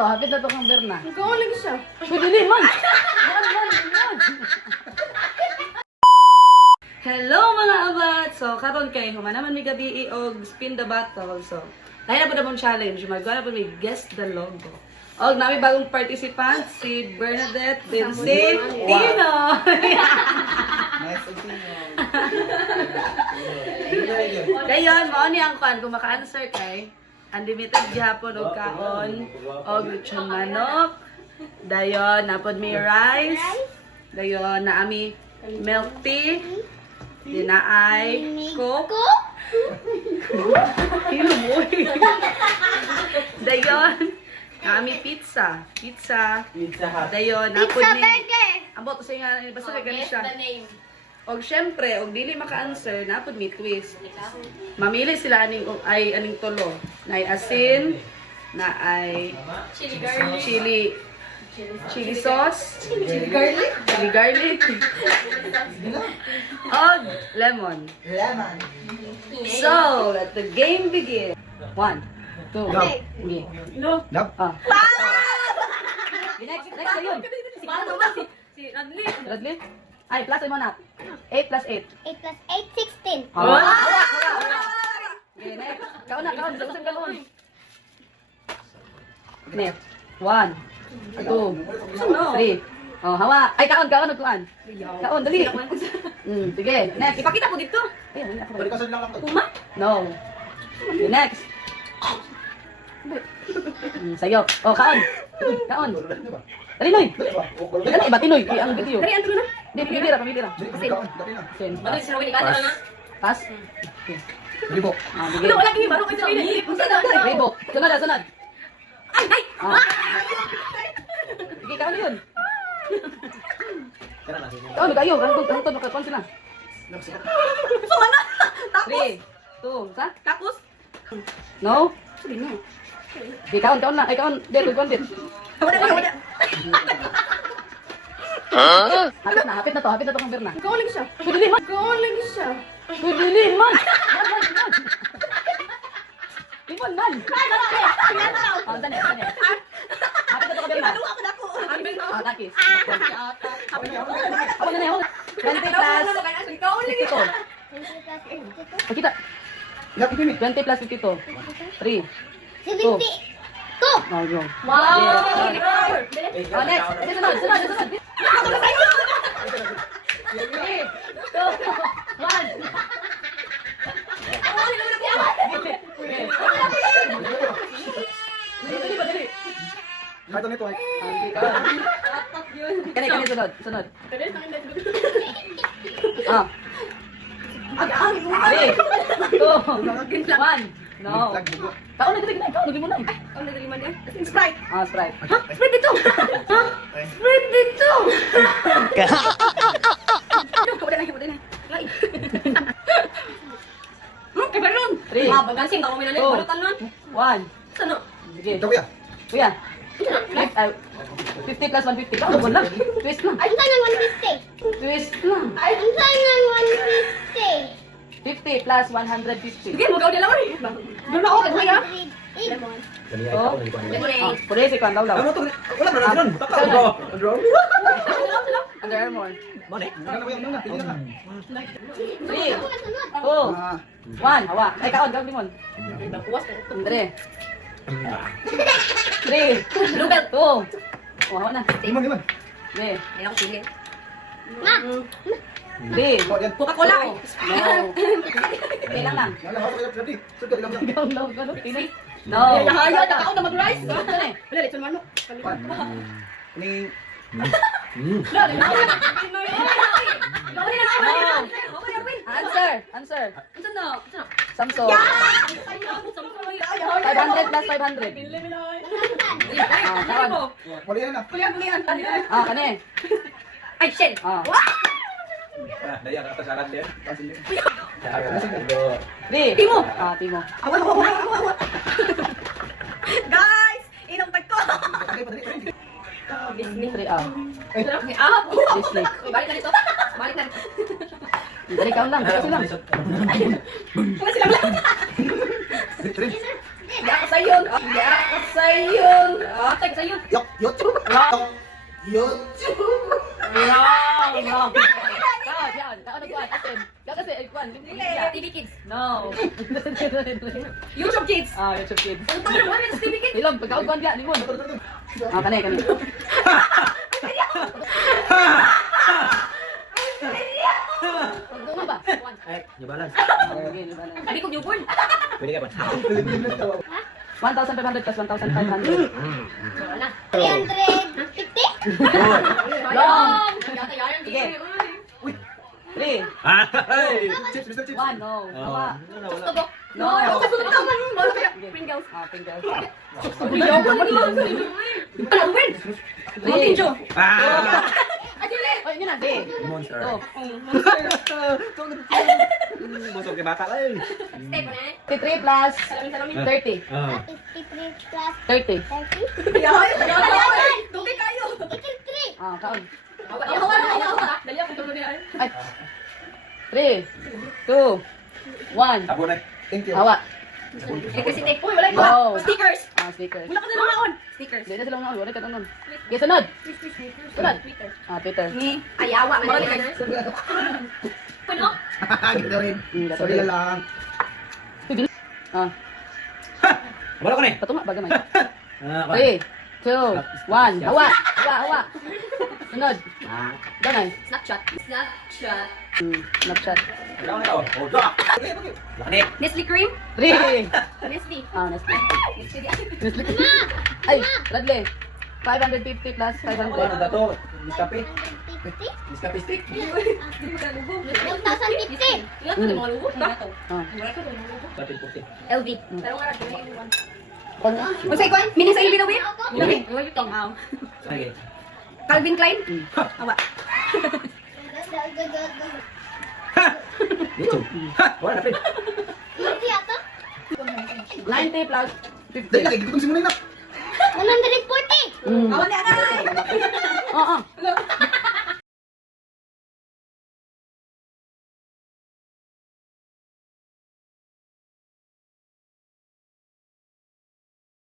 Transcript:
Hapit na to kang Berna. Ikaw lagi siya. Pwede din, man! Hello mga abat! So, karon kay humanaman may gabi og spin the bottle. So, kaya na po na pong challenge. Magkala po may guess the logo. Og nami bagong participant, si Bernadette, din si Tino. Kayon, mao ni ang kwan kung maka-answer kay unlimited gihapon og kaon og lechon manok. Dayon napod may rice. Dayon na ami milk tea. Dinaay coke. Hilo mo. Dayon na ami pizza. Pizza. Dayon napod ni ambot sa nga basta gani siya. Og syempre, og dili maka-answer, napod may twist. Mamili sila aning tulo. Na ay asin, na ay chili sauce, chili garlic, og lemon. So, let the game begin. 1, 2, 3. No. Ah. Next ayun. Si Radley. Ay, plus mo na. 8 plus 8. 8 plus 8, 16. Hawa. Okay, next. Kaon na. Sagusin ka noon. Next. 1, 2, 3. Oh, hawa. Ay, kaon. Nagkuhan. Kaon, dali. Sige. Next. Ipakita ko dito. Ay, wala ako. Balikasan lang ako. Kuma? No. Okay, next. Sayo. Oh, kaon. Dali, Noy. Dali, ba, Tinoy? Ang video. Dari, ano na? Hindi, pamilira. Sen. Ano si Rawin ikata na? Pass. Okay. Libo. Ah, bigay. Ano wala kini baro kay sarili. Ribo. Sunod. Ay. Ah. Sige, kaon yun. Kaon, kayo. Rangtod, makakuan sila. Suma na. 3, 2, sa? Tapos. No? Sabi na. Okay, kaon na. Ay, kaon. Dito, kuan dit. Wala. Hapit na to kang Berna. Ikaw lagi siya. Pwede din, man. Ikaw lagi siya. Pwede din, man. Limon, man. Oh, dali. Hapit na to kang Berna. Ano ako dako? Ah, takis. Ako na na yun. 20 plus Ikaw lagi siya. 52. Pakita. 20 plus 52. 3. 72. Oh, go. Wow. Oh, next. Sunod. 3, 2, 1. Kahit ano ito ay. Kani, sunod. Ah. 3, 2, 1. No. Kaon na dali mo na. Ang nadaliman niya. Sprite. Ah, Sprite. Ha? Sprite dito. Ha? Sprite dito. Wala na. Lai. Kay Baron. 3, Bagansing ka mo minalit. Barutan nun. 1. Sano? Sige. Ito kuya. Kuya. 50 plus 150. Kaon mo lang. Twist lang. Ang saan ng 150? Twist lang. Ang saan ng 150? 50 plus 150. Sige, magaw nila rin. Doon ako kay Kuya. 108. Oh. Ah, pwede si Kwan daw. Ano to? Wala na lang. Taka ko. Under Armour. Mane. Ano kuya? Ano na? Pili na. 3, 2, 1. Hawa. Ay, kaon. Gawin limon. Napuwas ka. Andre. 3, 2. Oh, hawa na. Limon. Sige. Ay, ako pili. 3. Oh, yan. Coca-Cola. No. Kailan lang. Wala ako kuya. Ready. Sugod lang. Gawin ka no? Tinay. No. Hayaan na ako na mag-rice. Ito na eh. Wala, lechon manok. Ni Answer. Samsung. 500 plus 500. Ah, kaon. Wala na. Kulian. Ah, kani. Ay, Shen. Ah. Daya ka sa dia. 3. Timo. Ah, Timo. Awa. Guys, inom tag ko. Patay. 3. Ah. Disney. Balik na dito. Balik na. Dali kaon lang. Kasi lang. Wala silang lahat. Rin. Sa'yo sayon. Yakas sayon. Tag sayon. YouTube. YouTube. Wrong. Wrong. Yan. Ano kuan? Atin. Kasi kuan. TV Kids. No. YouTube Kids. YouTube Kids. Ano ba yung TV Kids? Ilong, pagkauguan dia, limon. Kanay. Pagdungan ba? Ay, nyobalan. Hindi ko newborn. Pwede ka ba? 1,500 plus 1,500. Wala. 350? Wrong. Yata yan. Sige. 3, Ay! Chips, Mr. Chips. 1, no. Hawa. Gusto ko. No. Gusto ko naman. Pringles. Pringles. Open. 3. Ah! Oh, yun na, di. Monster. Oh. Busog kay bata lang. Step na. 53 plus Salamin. 30. 53 Ah. plus 30. 30? Dugay kayo. 83. Kaon. Yawa. Dali ako tulog niya. Ay. 3, 2, 1. Tabo na. Thank you. Hawa. Electricity. Uy, wala Wow. ko. Stickers. Stickers. Wala ka na naman. Stickers. Hindi na sila mga wala ka tanong. Okay, sunod. Sunod. Twitter. Ni ayawa man din. Puno. Ganda rin. Sorry na lang. Wala ko na eh. Patunga, baga may. Ah, 3, 2, 1. Hawa. Hawa. Sunod. Ganay. Snapchat. Snapchat. Snapchat. Wala ko na tao. Oh, da! Wala ka na eh. Nestle cream. 3. Nestle. Nestle. Nestle. Nestle. Ay, Radley. 550 plus Ano 500. na to? Miskape? 150? Miskape stick? 1,050. Ilan to mga lugo? Wala to. Wala to. 1340. LV. Pero nga Konya? Masay ko. Mini sa LV na win. Lami. Wala yung tong. Sige. Calvin Klein. Awa. YouTube. Wala na, Fred. Hindi ata? 90 plus Dahil 50. lagi, gitong simunin na. 140. Awan niya agad. Oo.